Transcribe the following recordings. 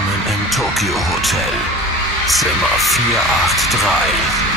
Willkommen im Tokyo Hotel, Zimmer 483.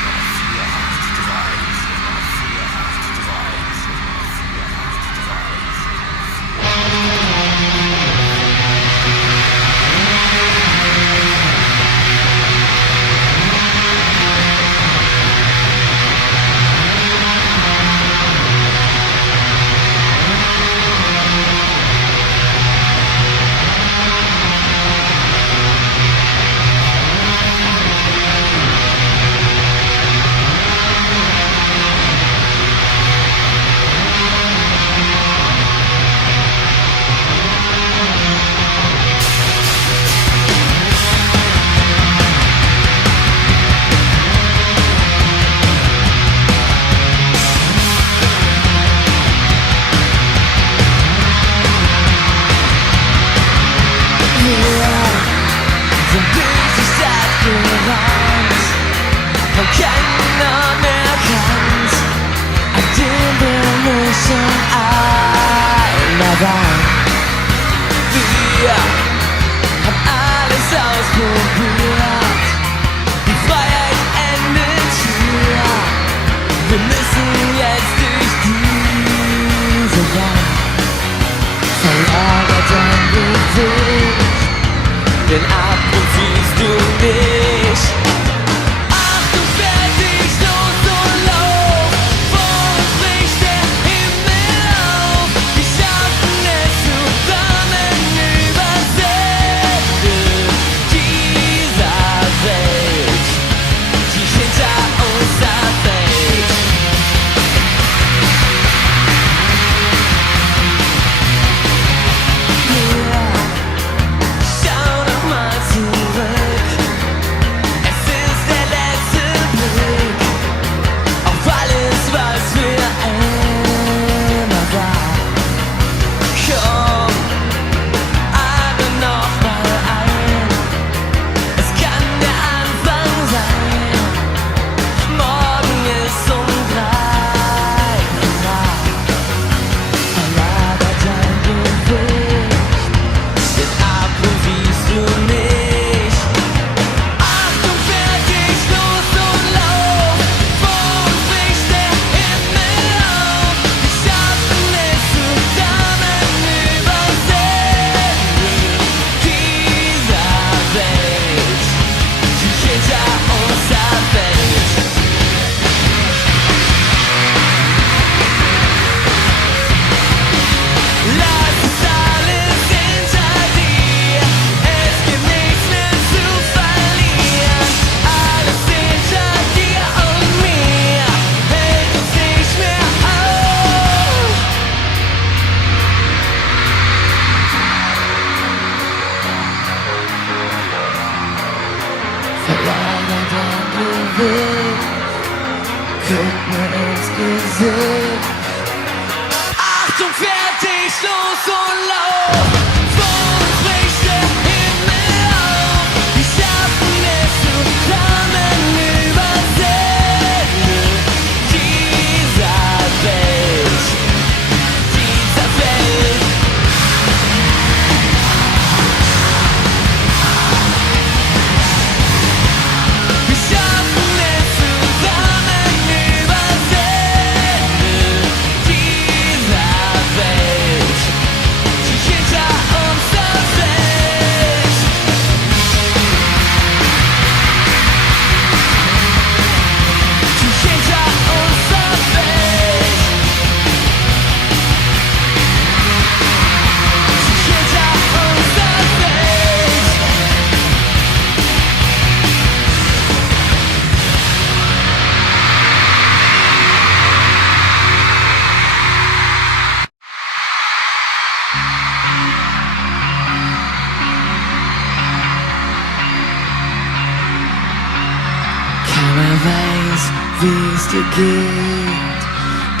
Wie's dir geht,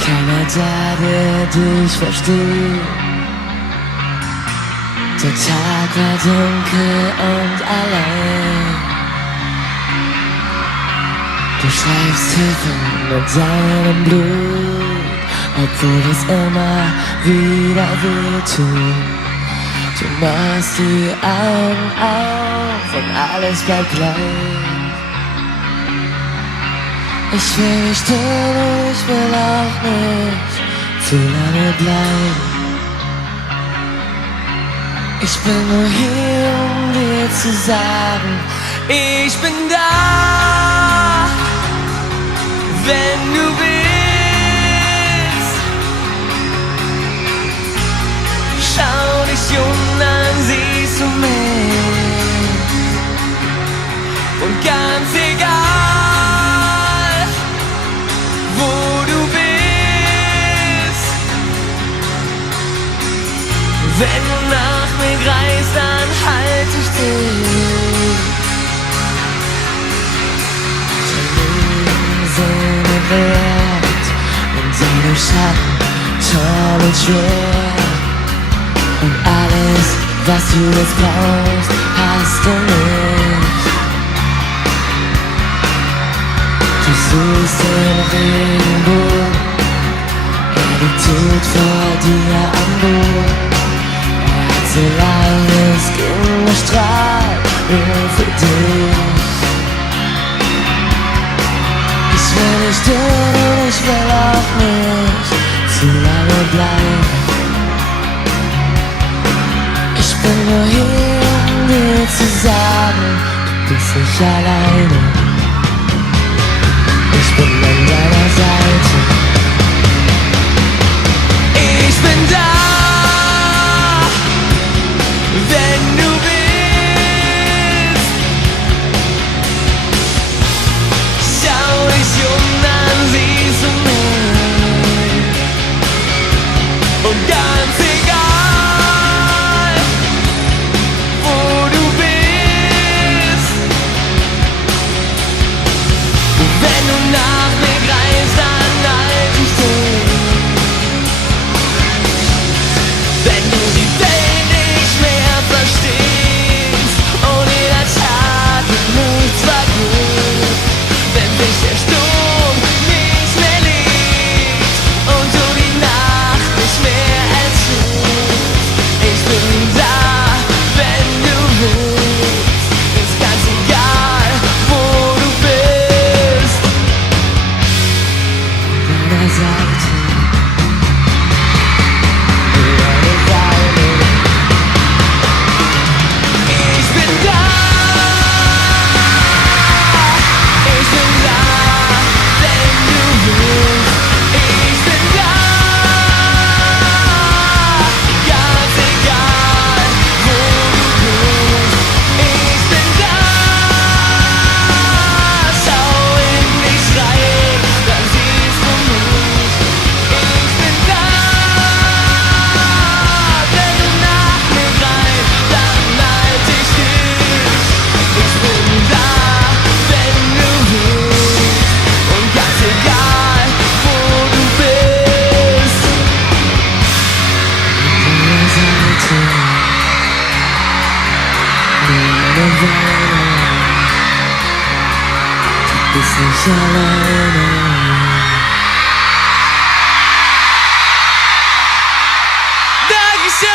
keiner da, der dich versteht. Der Tag war dunkel und allein. Du schreibst Hilfe mit deinem Blut, obwohl es immer wieder wehtut. Du machst die Augen auf und alles bleibt gleich. Ich will nicht hin, ich will auch nicht zu lange bleiben. Ich bin nur hier, um dir zu sagen, ich bin da, wenn du willst. Schau dich um, dann siehst du mich. Und ganz egal, wo du bist, wenn du nach mir greifst, dann halt ich dich. Seine Wert und seine Schatten, toll und schwer. Und alles, was du jetzt brauchst, hast du nicht. Du suchst den Regenbogen, er liegt vor dir am Boden. Er hat so langes gestrahlt, nur für dich. Ich will nicht hin und ich will auch nicht zu lange bleiben. Ich bin nur hier, um dir zu sagen, du bist nicht alleine. Ich bin an deiner Seite. Ich bin da, wenn du willst. Schau dich um, dann siehst du mich. Und ganz egal, wo du bist, wenn du nach mir greifst, dann halt ich dich. Wenn du die Welt nicht mehr verstehst und jeder Tag mit nichts vergeht, wenn sich der Sturm nicht mehr legt und du die Nacht nicht mehr erzählst, ich bin da, wenn du willst. Ist ganz egal, wo du bist. An deiner Seite. Eine Weile. Ich bin da. Ich bin da, wenn du willst. Ich bin da. Ganz egal, wo du bist. Ich bin da. Schau in mich rein, dann siehst du mich. Ich bin da. Wenn du nach mir greifst, dann halt ich dich. Ich bin da, wenn du willst. Und ganz egal, wo du bist. An deiner Seite. Nur eine Weile. Du bist nicht alleine. Dankeschön!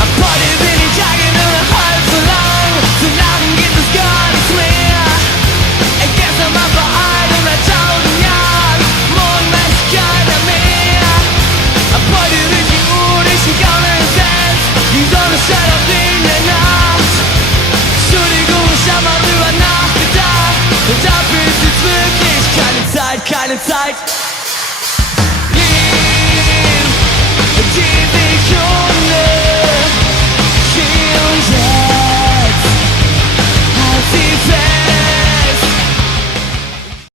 Ab heute sind die Tage nur noch halb so lang. Zu lachen gibt es gar nichts mehr. Gestern war vor 100.000 Jahren, morgen weiß keiner mehr. Ab heute sind die Uhr durch die Gaune gesetzt. Die Sonne scheint auf in der Nacht. Entschuldigung, ich hab mal drüber nachgedacht. Und dafür ist jetzt wirklich keine Zeit, keine Zeit.